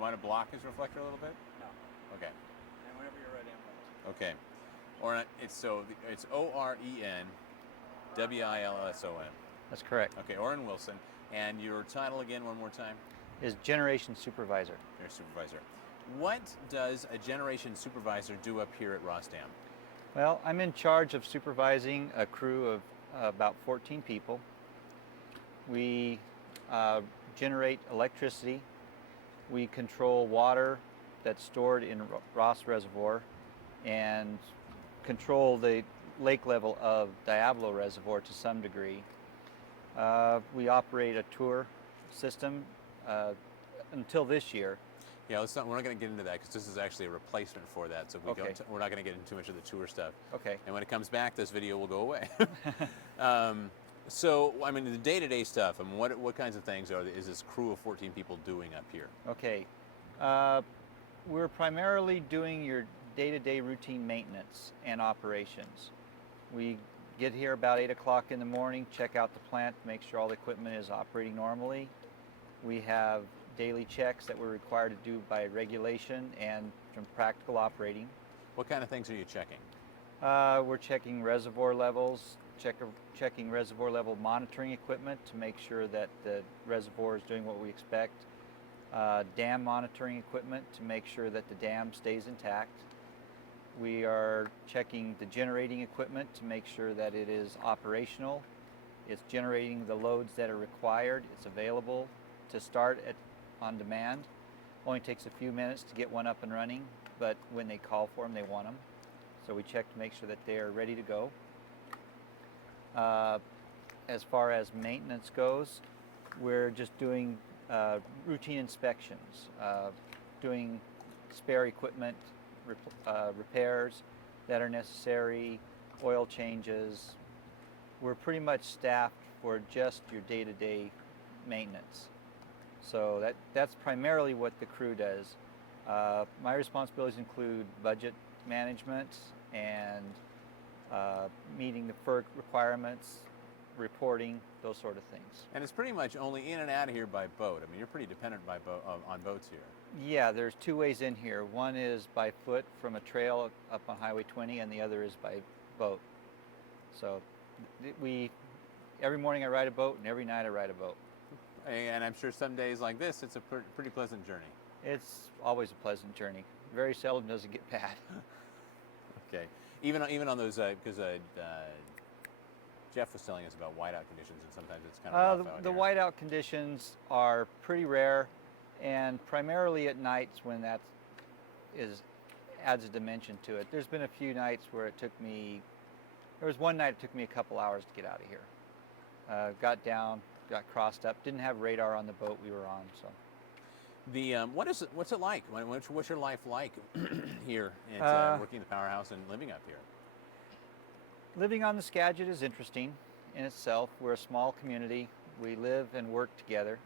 want to block his reflector a little bit? No. Okay. And whenever you're ready, I'm ready. Okay. It's OREN WILSON. That's correct. Okay, Oren Wilson. And your title again, one more time? Is Generation Supervisor. Your supervisor. What does a generation supervisor do up here at Ross Dam? Well, I'm in charge of supervising a crew of about 14 people. We generate electricity. We control water that's stored in Ross Reservoir and control the lake level of Diablo Reservoir to some degree. We operate a tour system until this year. Yeah, we're not going to get into that because this is actually a replacement for that. So we're not going to get into too much of the tour stuff. Okay. And when it comes back, this video will go away. So, I mean, the day-to-day stuff, I mean, what kinds of things is this crew of 14 people doing up here? Okay. We're primarily doing your day-to-day routine maintenance and operations. We get here about 8 o'clock in the morning, check out the plant, make sure all the equipment is operating normally. We have daily checks that we're required to do by regulation and from practical operating. What kind of things are you checking? We're checking reservoir levels, checking reservoir level monitoring equipment to make sure that the reservoir is doing what we expect. Dam monitoring equipment to make sure that the dam stays intact. We are checking the generating equipment to make sure that it is operational. It's generating the loads that are required. It's available to start on demand. Only takes a few minutes to get one up and running, but when they call for them, they want them. So we check to make sure that they are ready to go. As far as maintenance goes, we're just doing routine inspections, doing spare equipment repairs that are necessary, oil changes. We're pretty much staffed for just your day-to-day maintenance. So that's primarily what the crew does. My responsibilities include budget management and meeting the FERC requirements, reporting, those sort of things. And it's pretty much only in and out of here by boat. I mean, you're pretty dependent on boats here. Yeah, there's two ways in here. One is by foot from a trail up on Highway 20, and the other is by boat. So every morning I ride a boat, and every night I ride a boat. And I'm sure some days like this, it's a pretty pleasant journey. It's always a pleasant journey. Very seldom does it get bad. Okay. Even on those, because Jeff was telling us about whiteout conditions, and sometimes it's kind of rough out the here. whiteout conditions are pretty rare, and primarily at nights when that adds a dimension to it. There's been a few nights where there was one night it took me a couple hours to get out of here. Got down, got crossed up, didn't have radar on the boat we were on. So, what's it like? What's your life like here at working in the powerhouse and living up here? Living on the Skagit is interesting in itself. We're a small community. We live and work together,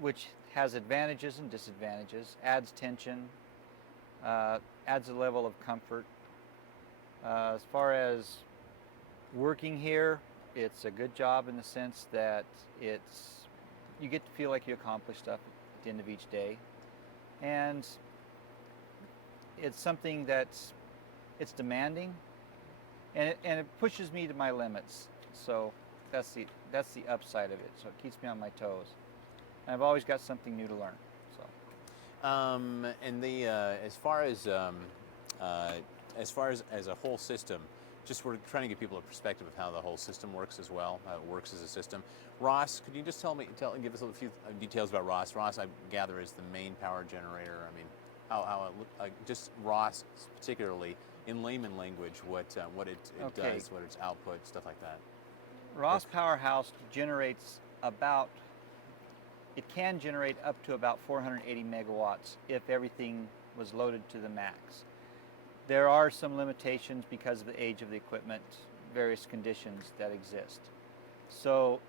which has advantages and disadvantages. Adds tension, adds a level of comfort. As far as working here, it's a good job in the sense that you get to feel like you accomplish stuff at the end of each day, and it's something it's demanding, and it pushes me to my limits. So that's the upside of it. So it keeps me on my toes, and I've always got something new to learn. So, and as far as a whole system. Just we're trying to give people a perspective of how the whole system works as well, how it works as a system. Ross, could you just give us a few details about Ross? Ross, I gather, is the main power generator. I mean, how just Ross particularly, in layman language, what it does, what its output, stuff like that. Ross Powerhouse generates it can generate up to about 480 megawatts if everything was loaded to the max. There are some limitations because of the age of the equipment, various conditions that exist. So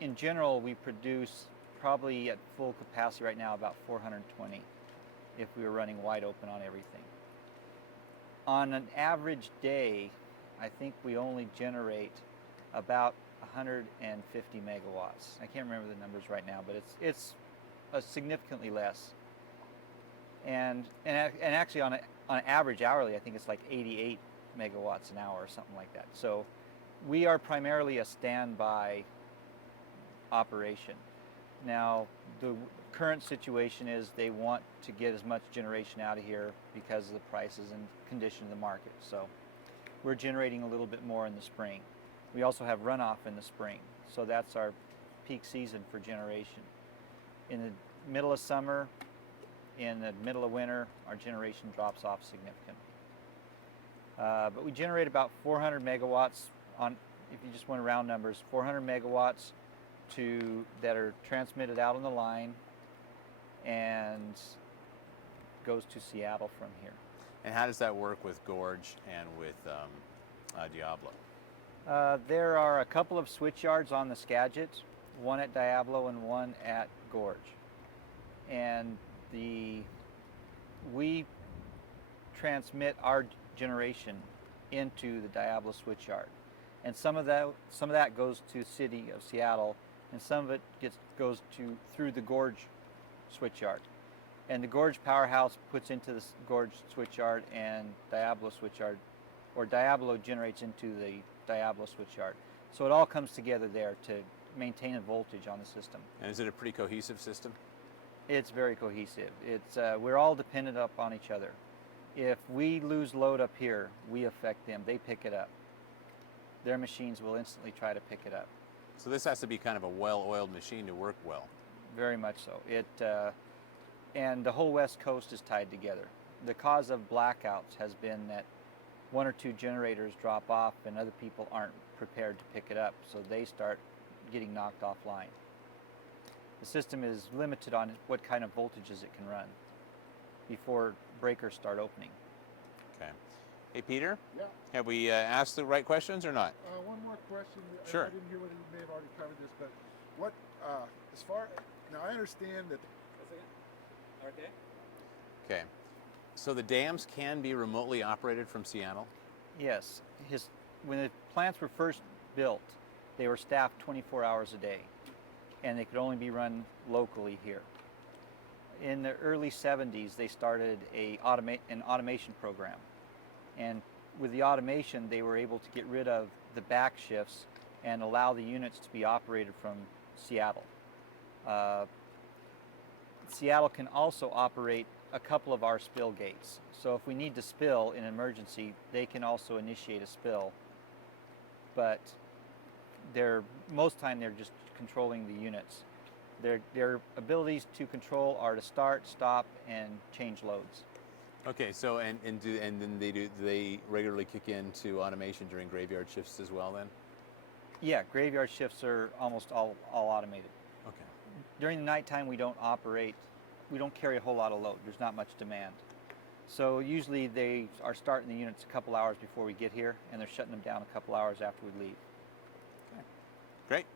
in general, we produce probably at full capacity right now about 420 if we were running wide open on everything. On an average day, I think we only generate about 150 megawatts. I can't remember the numbers right now, but it's significantly less and actually on an average hourly, I think it's like 88 megawatts an hour or something like that. So we are primarily a standby operation. Now, the current situation is they want to get as much generation out of here because of the prices and condition of the market. So we're generating a little bit more in the spring. We also have runoff in the spring, so that's our peak season for generation. In the middle of summer, in the middle of winter, our generation drops off significantly. But we generate about 400 megawatts on, if you just want round numbers, 400 megawatts that are transmitted out on the line and goes to Seattle from here. And how does that work with Gorge and with Diablo? There are a couple of switch yards on the Skagit, one at Diablo and one at Gorge. And we transmit our generation into the Diablo switch yard. And some of that goes to the city of Seattle, and some of it goes through the Gorge switchyard. And the Gorge powerhouse puts into the Gorge switchyard, and Diablo switchyard, or Diablo generates into the Diablo switchyard. So it all comes together there to maintain a voltage on the system. And is it a pretty cohesive system? It's very cohesive. We're all dependent upon each other. If we lose load up here, we affect them. They pick it up. Their machines will instantly try to pick it up. So this has to be kind of a well-oiled machine to work well. Very much so. And the whole West Coast is tied together. The cause of blackouts has been that one or two generators drop off and other people aren't prepared to pick it up, so they start getting knocked offline. The system is limited on what kind of voltages it can run before breakers start opening. Okay. Hey, Peter? Yeah. Have we asked the right questions or not? One more question. Sure. I didn't hear whether you may have already covered this, but what, as far, now I understand that. Okay. Okay. So the dams can be remotely operated from Seattle? Yes. When the plants were first built, they were staffed 24 hours a day, and they could only be run locally here. In the early 70s, they started an automation program. And with the automation, they were able to get rid of the back shifts and allow the units to be operated from Seattle. Seattle can also operate a couple of our spill gates. So if we need to spill in an emergency, they can also initiate a spill. But most time they're just controlling the units. Their abilities to control are to start, stop, and change loads. Okay, so and then do they regularly kick into automation during graveyard shifts as well then? Yeah, graveyard shifts are almost all automated. Okay. During the nighttime, we don't carry a whole lot of load. There's not much demand. So usually they are starting the units a couple hours before we get here, and they're shutting them down a couple hours after we leave. Okay. Great.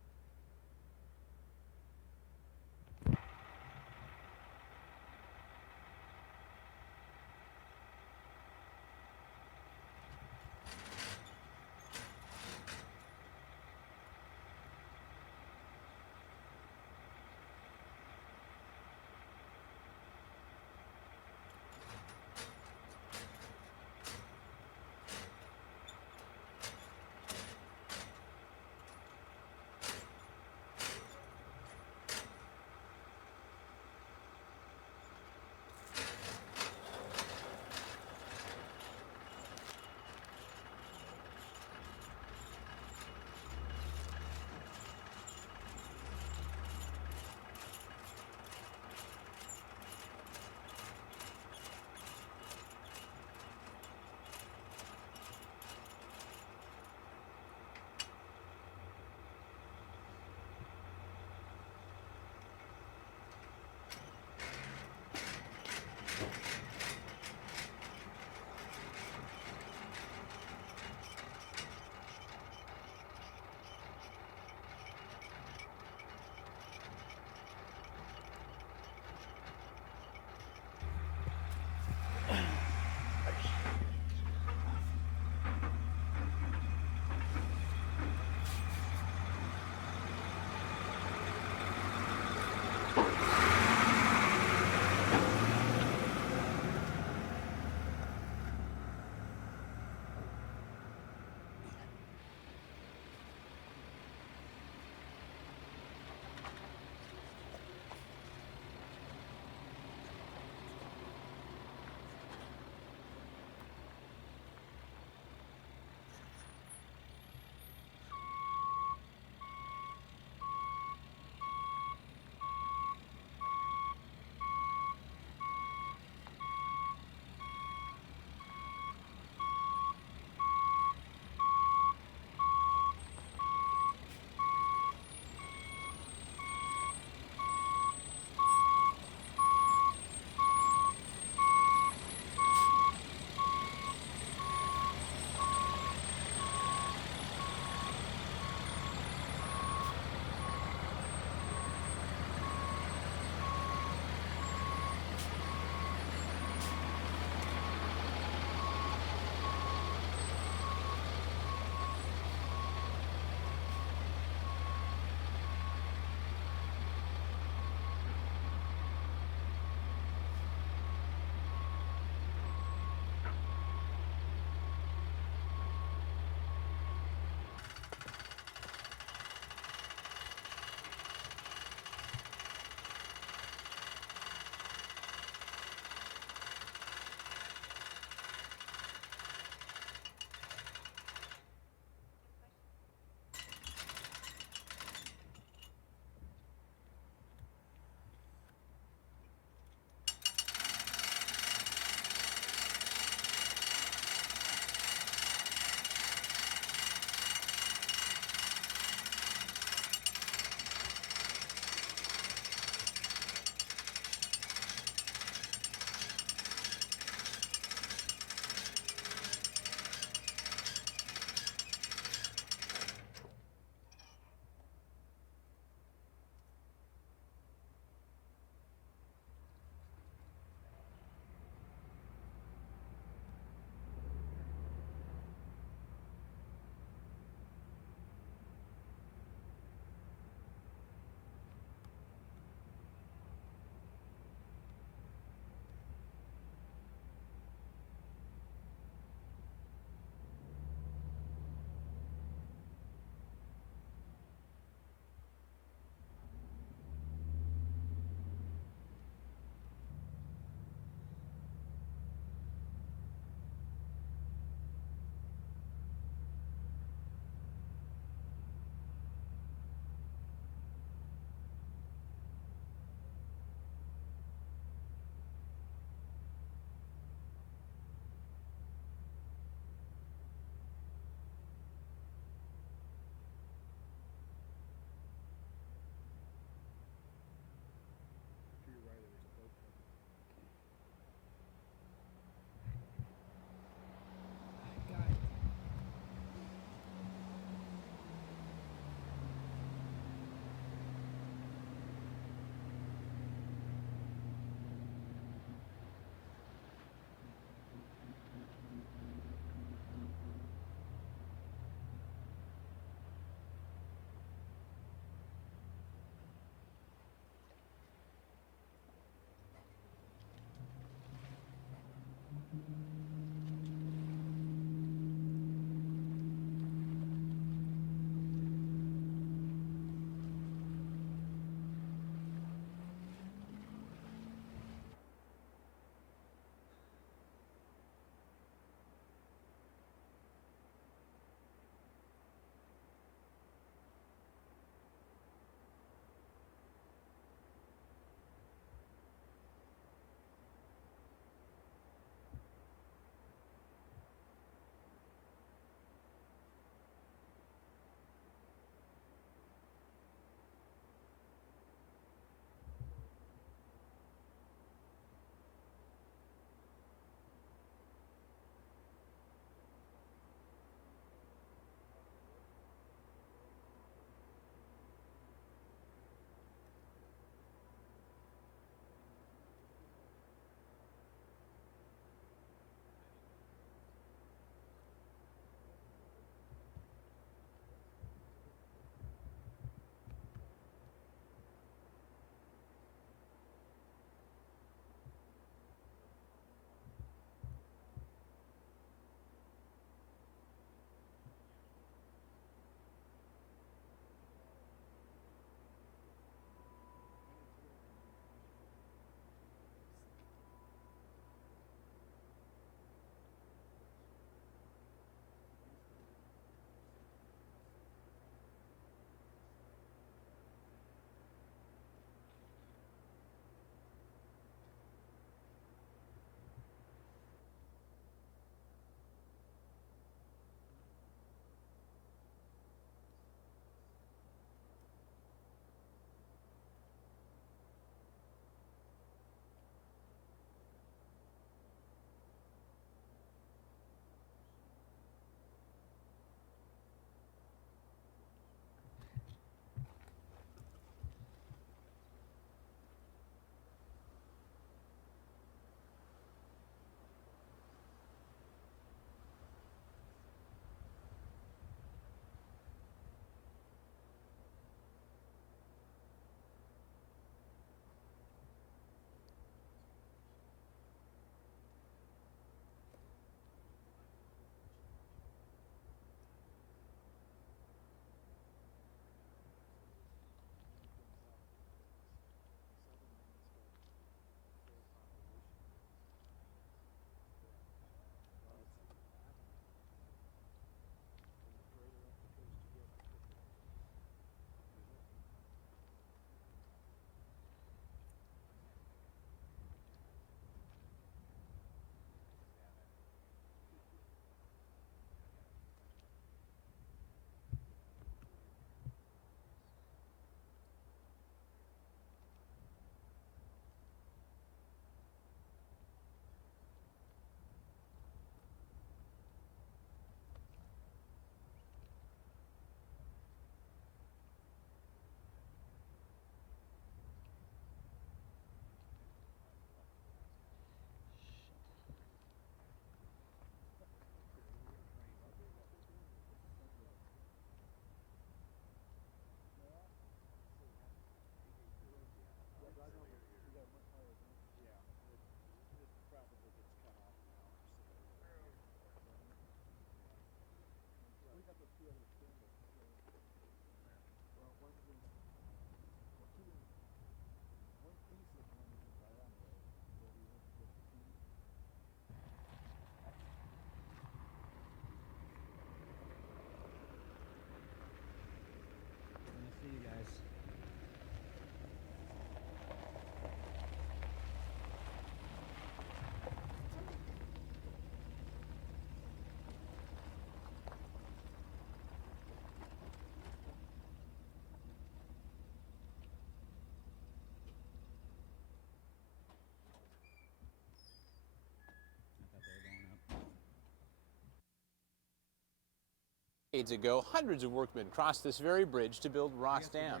Decades ago, hundreds of workmen crossed this very bridge to build Ross Dam.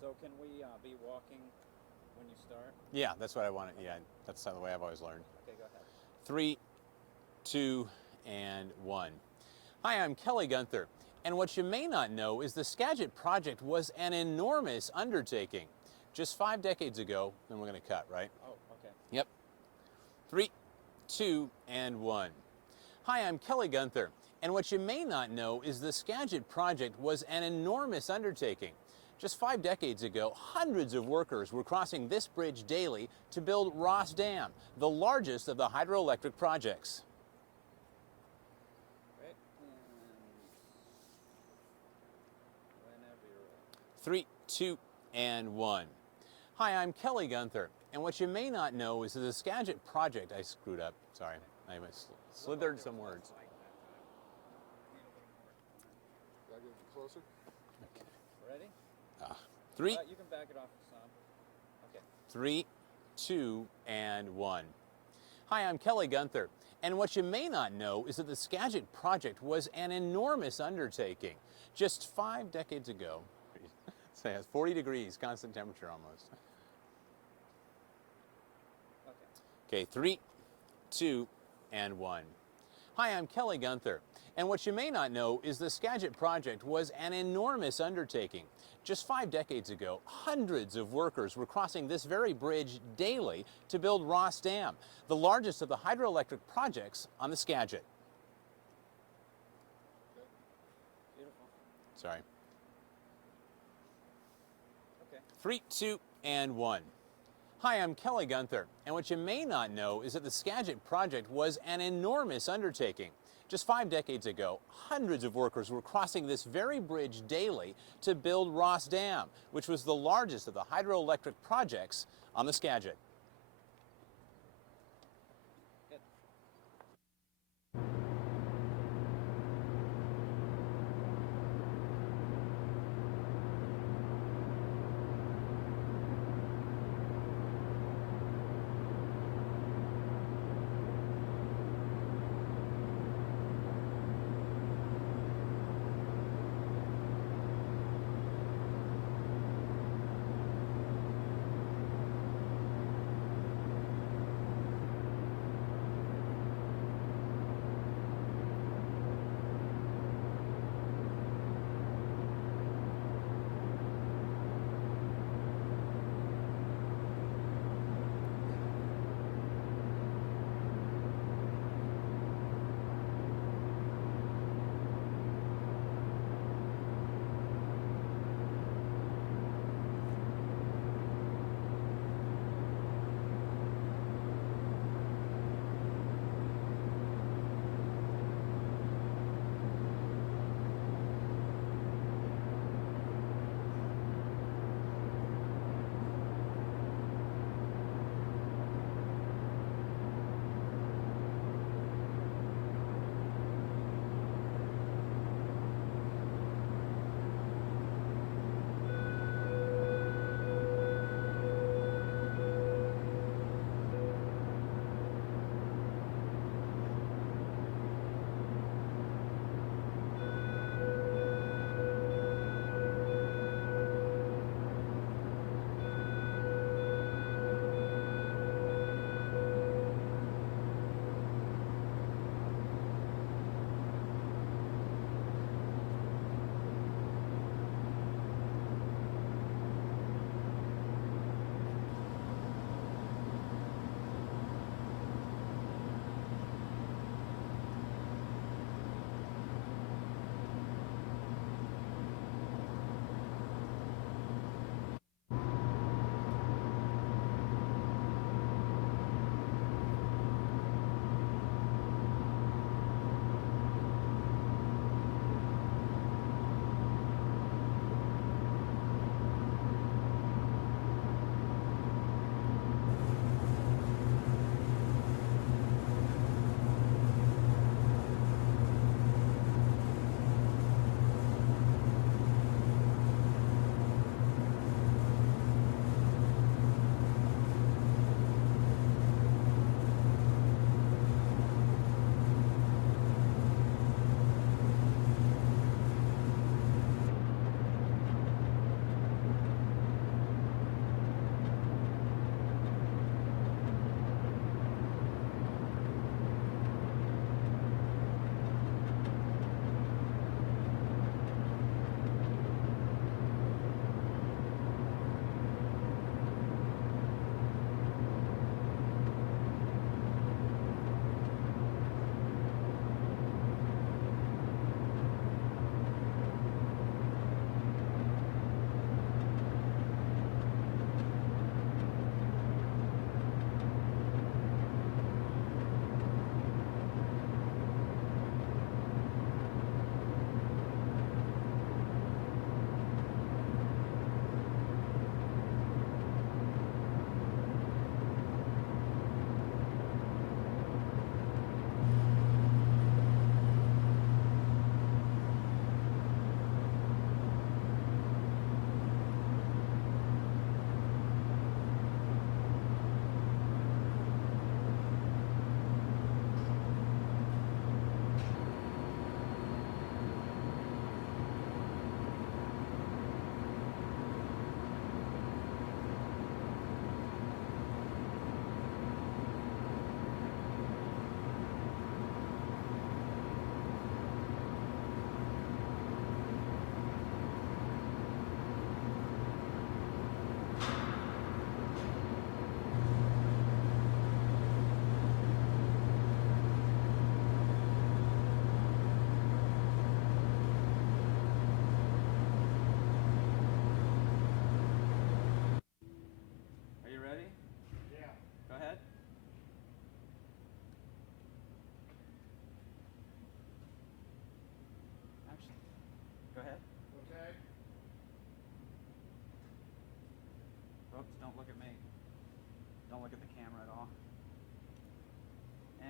So can we be walking when you start? Yeah, that's what I wanted. Yeah, that's the way I've always learned. Okay, go ahead. 3, 2, and 1. Hi, I'm Kelly Gunther, and what you may not know is the Skagit project was an enormous undertaking. Just 5 decades ago, then we're going to cut, right? Oh, okay. Yep. 3, 2, and 1. Hi, I'm Kelly Gunther, and what you may not know is the Skagit project was an enormous undertaking. Just 5 decades ago, hundreds of workers were crossing this bridge daily to build Ross Dam, the largest of the hydroelectric projects. Right. And whenever you're ready. 3, 2, and 1. Hi, I'm Kelly Gunther, and what you may not know is that the Skagit project, I screwed up, sorry, I slithered some words. Gotta get closer. Ready? 3, You can back it off some. Okay. 3, 2, and 1. Hi, I'm Kelly Gunther, and what you may not know is that the Skagit project was an enormous undertaking. Just 5 decades ago, so it's 40 degrees, constant temperature almost. Okay. Okay, 3, 2, and 1. Hi, I'm Kelly Gunther, and what you may not know is the Skagit project was an enormous undertaking. Just 5 decades ago, hundreds of workers were crossing this very bridge daily to build Ross Dam, the largest of the hydroelectric projects on the Skagit. Beautiful. Sorry. Okay. 3, 2, and 1. Hi, I'm Kelly Gunther, and what you may not know is that the Skagit project was an enormous undertaking. Just 5 decades ago, hundreds of workers were crossing this very bridge daily to build Ross Dam, which was the largest of the hydroelectric projects on the Skagit.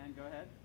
And go ahead.